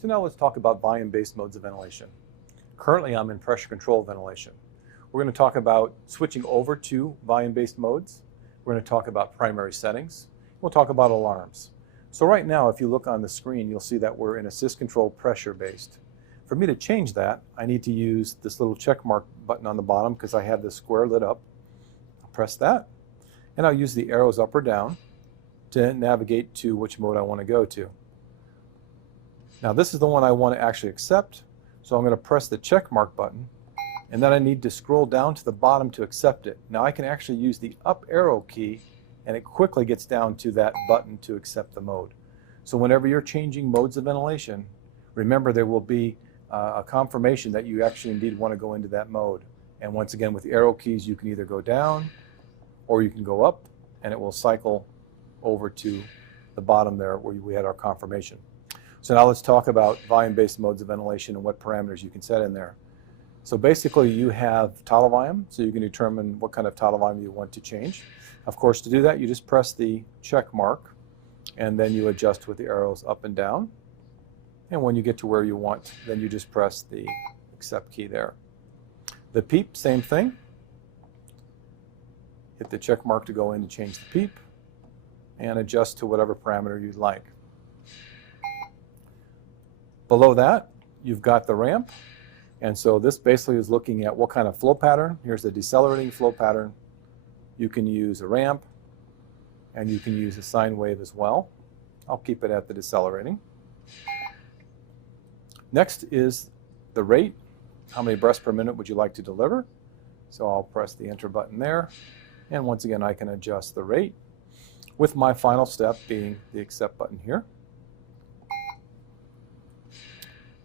So now let's talk about volume-based modes of ventilation. Currently I'm in pressure control ventilation. We're going to talk about switching over to volume-based modes. We're going to talk about primary settings. We'll talk about alarms. So right now, if you look on the screen, you'll see that we're in assist control pressure-based. For me to change that, I need to use this little check mark button on the bottom because I have this square lit up. I'll press that, and I'll use the arrows up or down to navigate to which mode I want to go to. Now this is the one I want to actually accept, so I'm going to press the check mark button, and then I need to scroll down to the bottom to accept it. Now I can actually use the up arrow key, and it quickly gets down to that button to accept the mode. So whenever you're changing modes of ventilation, remember there will be a confirmation that you actually indeed want to go into that mode. And once again, with the arrow keys, you can either go down or you can go up, and it will cycle over to the bottom there where we had our confirmation. So now let's talk about volume-based modes of ventilation and what parameters you can set in there. So basically you have tidal volume, so you can determine what kind of tidal volume you want to change. Of course, to do that, you just press the check mark, and then you adjust with the arrows up and down. And when you get to where you want, then you just press the accept key there. The PEEP, same thing. Hit the check mark to go in to change the PEEP, and adjust to whatever parameter you'd like. Below that, you've got the ramp, and so this basically is looking at what kind of flow pattern. Here's the decelerating flow pattern. You can use a ramp, and you can use a sine wave as well. I'll keep it at the decelerating. Next is the rate. How many breaths per minute would you like to deliver? So I'll press the enter button there, and once again I can adjust the rate, with my final step being the accept button here.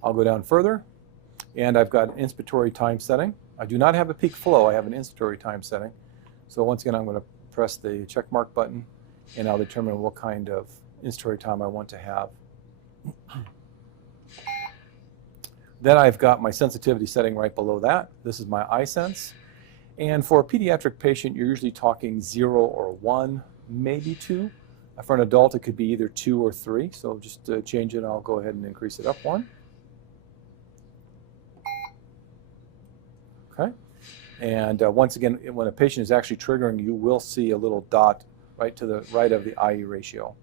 I'll go down further, and I've got an inspiratory time setting. I do not have a peak flow, I have an inspiratory time setting. So once again I'm going to press the check mark button, and I'll determine what kind of inspiratory time I want to have. Then I've got my sensitivity setting right below that. This is my iSense. And for a pediatric patient, you're usually talking 0 or 1, maybe 2. For an adult, it could be either 2 or 3. So just to change it, I'll go ahead and increase it up 1. Okay. And once again, when a patient is actually triggering, you will see a little dot right to the right of the IE ratio.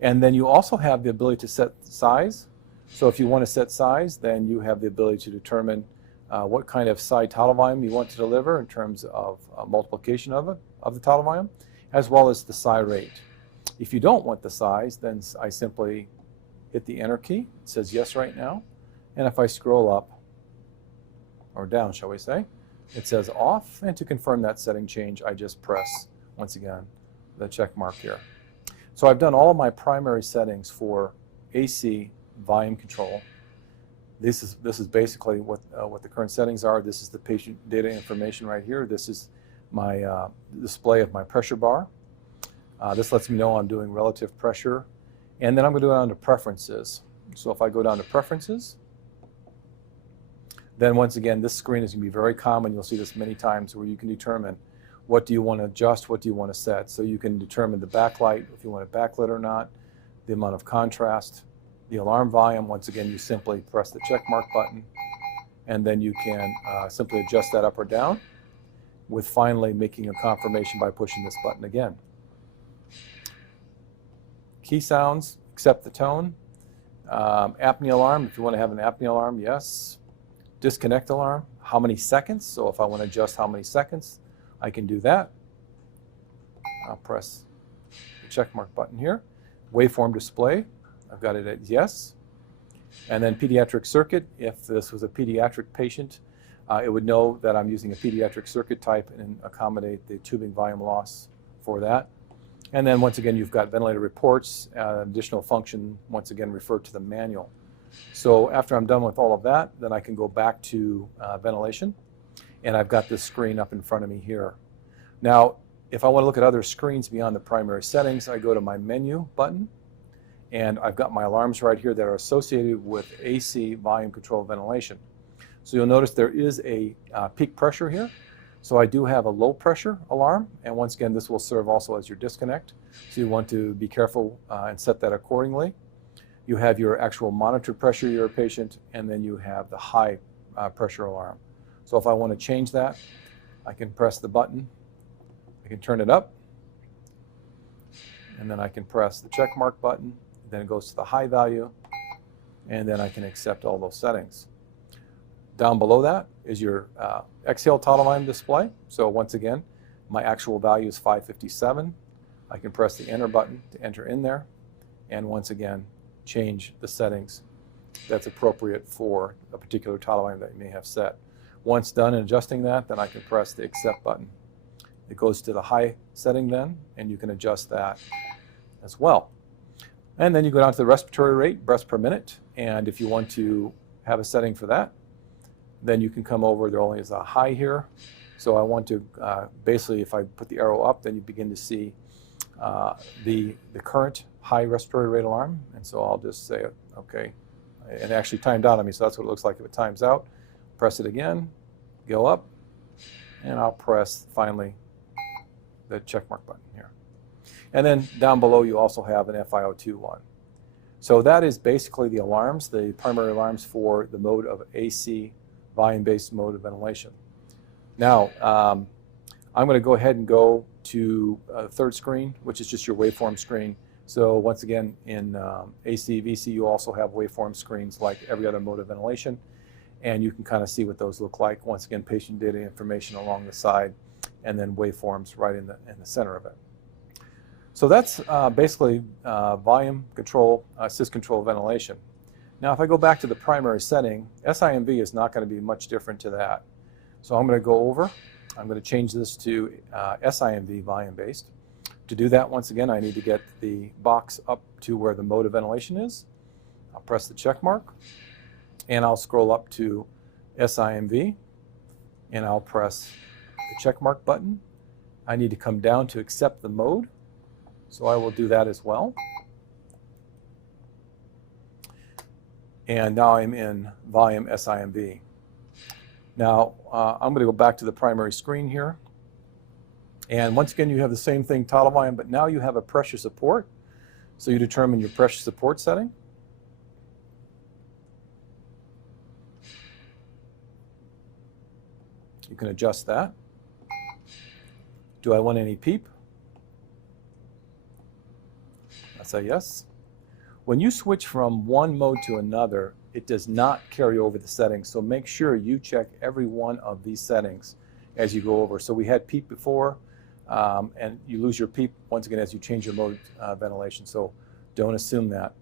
And then you also have the ability to set size. So if you want to set size, then you have the ability to determine what kind of side tidal volume you want to deliver in terms of multiplication of the tidal volume, as well as the psi rate. If you don't want the size, then I simply hit the enter key. It says yes right now. And if I scroll up, or down shall we say, it says off. And to confirm that setting change, I just press, once again, the check mark here. So I've done all of my primary settings for AC volume control. This is basically what the current settings are. This is the patient data information right here. This is my display of my pressure bar. This lets me know I'm doing relative pressure. And then I'm going to go down to preferences. So if I go down to preferences, then once again, this screen is going to be very common. You'll see this many times where you can determine what do you want to adjust, what do you want to set. So you can determine the backlight, if you want it backlit or not, the amount of contrast, the alarm volume. Once again, you simply press the check mark button, and then you can simply adjust that up or down, with finally making a confirmation by pushing this button again. Key sounds, accept the tone. Apnea alarm, if you want to have an apnea alarm, yes. Disconnect alarm, how many seconds? So if I want to adjust how many seconds, I can do that. I'll press the check mark button here. Waveform display, I've got it at yes. And then pediatric circuit, if this was a pediatric patient, it would know that I'm using a pediatric circuit type and accommodate the tubing volume loss for that. And then once again, you've got ventilator reports, additional function, once again referred to the manual. So after I'm done with all of that, then I can go back to ventilation, and I've got this screen up in front of me here. Now, if I want to look at other screens beyond the primary settings, I go to my menu button, and I've got my alarms right here that are associated with AC volume control ventilation. So you'll notice there is a peak pressure here. So I do have a low pressure alarm, and once again, this will serve also as your disconnect. So you want to be careful and set that accordingly. You have your actual monitored pressure of your patient, and then you have the high pressure alarm. So if I want to change that, I can press the button, I can turn it up, and then I can press the check mark button, then it goes to the high value, and then I can accept all those settings. Down below that is your exhale total volume display. So once again, my actual value is 557. I can press the enter button to enter in there, and once again, change the settings that's appropriate for a particular total volume that you may have set. Once done in adjusting that, then I can press the accept button. It goes to the high setting then, and you can adjust that as well. And then you go down to the respiratory rate, breaths per minute, and if you want to have a setting for that, then you can come over. There only is a high here, so I want to basically, if I put the arrow up, then you begin to see the current high respiratory rate alarm, and so I'll just say okay, and it actually timed out on me, so that's what it looks like if it times out. Press it again, go up, and I'll press finally the check mark button here. And then down below you also have an FiO2 one. So that is basically the alarms, the primary alarms for the mode of AC, volume-based mode of ventilation. Now, I'm going to go ahead and go to the third screen, which is just your waveform screen. So once again, in AC, VC, you also have waveform screens like every other mode of ventilation, and you can kind of see what those look like. Once again, patient data information along the side, and then waveforms right in the center of it. So that's basically volume control, assist control ventilation. Now, if I go back to the primary setting, SIMV is not going to be much different to that. So I'm going to go over. I'm going to change this to SIMV volume-based. To do that, once again, I need to get the box up to where the mode of ventilation is. I'll press the check mark, and I'll scroll up to SIMV, and I'll press the check mark button. I need to come down to accept the mode, so I will do that as well. And now I'm in volume SIMV. Now, I'm going to go back to the primary screen here. And once again, you have the same thing, total volume, but now you have a pressure support. So you determine your pressure support setting. You can adjust that. Do I want any PEEP? I say yes. When you switch from one mode to another, it does not carry over the settings. So make sure you check every one of these settings as you go over. So we had PEEP before, and you lose your PEEP once again as you change your mode ventilation. So don't assume that.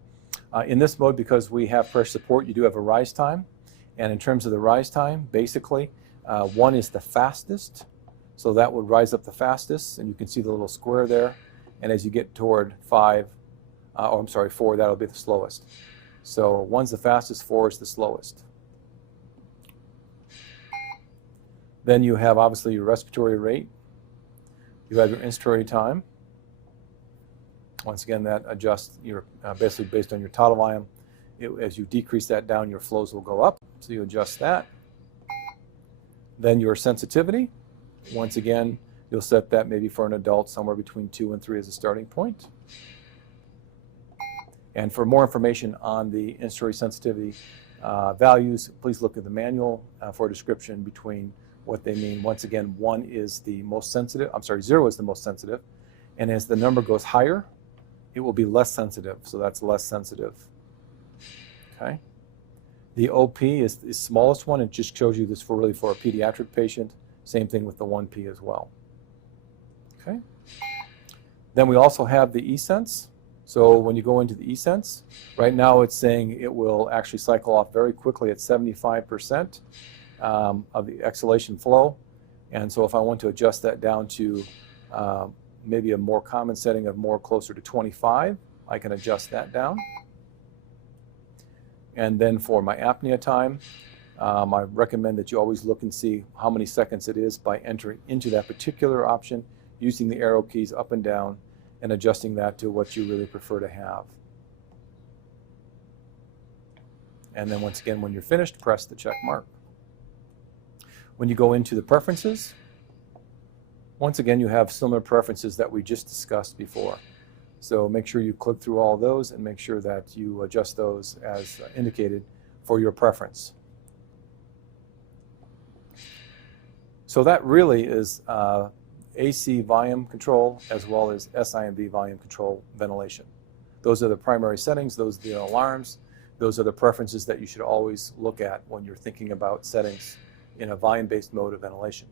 In this mode, because we have pressure support, you do have a rise time. And in terms of the rise time, basically, 1 is the fastest. So that would rise up the fastest, and you can see the little square there. And as you get toward 4, that'll be the slowest. So 1's the fastest, 4 is the slowest. Then you have obviously your respiratory rate. You have your inspiratory time. Once again, that adjusts your basically based on your total volume. As you decrease that down, your flows will go up. So you adjust that. Then your sensitivity. Once again, you'll set that maybe for an adult somewhere between 2 and 3 as a starting point. And for more information on the inspiratory sensitivity values, please look at the manual for a description between what they mean. Once again, 1 is the most sensitive, 0 is the most sensitive. And as the number goes higher, it will be less sensitive. So that's less sensitive. Okay. The OP is the smallest one. It just shows you this for really for a pediatric patient. Same thing with the 1P as well. Okay. Then we also have the eSense. So when you go into the eSense, right now it's saying it will actually cycle off very quickly at 75% of the exhalation flow. And so if I want to adjust that down to maybe a more common setting of more closer to 25, I can adjust that down. And then for my apnea time, I recommend that you always look and see how many seconds it is by entering into that particular option, using the arrow keys up and down, and adjusting that to what you really prefer to have. And then once again, when you're finished, press the check mark. When you go into the preferences, once again, you have similar preferences that we just discussed before. So make sure you click through all those and make sure that you adjust those as indicated for your preference. So that really is AC volume control as well as SIMV volume control ventilation. Those are the primary settings, those are the alarms, those are the preferences that you should always look at when you're thinking about settings in a volume-based mode of ventilation.